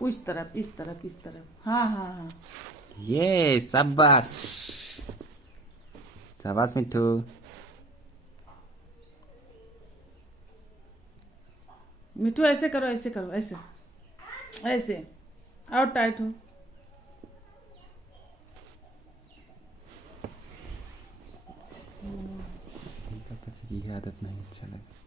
उस तरफ, इस तरफ, इस तरफ। हाँ हाँ हाँ। ये शाबाश। शाबाश मिट्टू। मिठू ऐसे करो, ऐसे करो, ऐसे, ऐसे। और टाइट हो। इनका पता की आदत नहीं अच्छा लगा।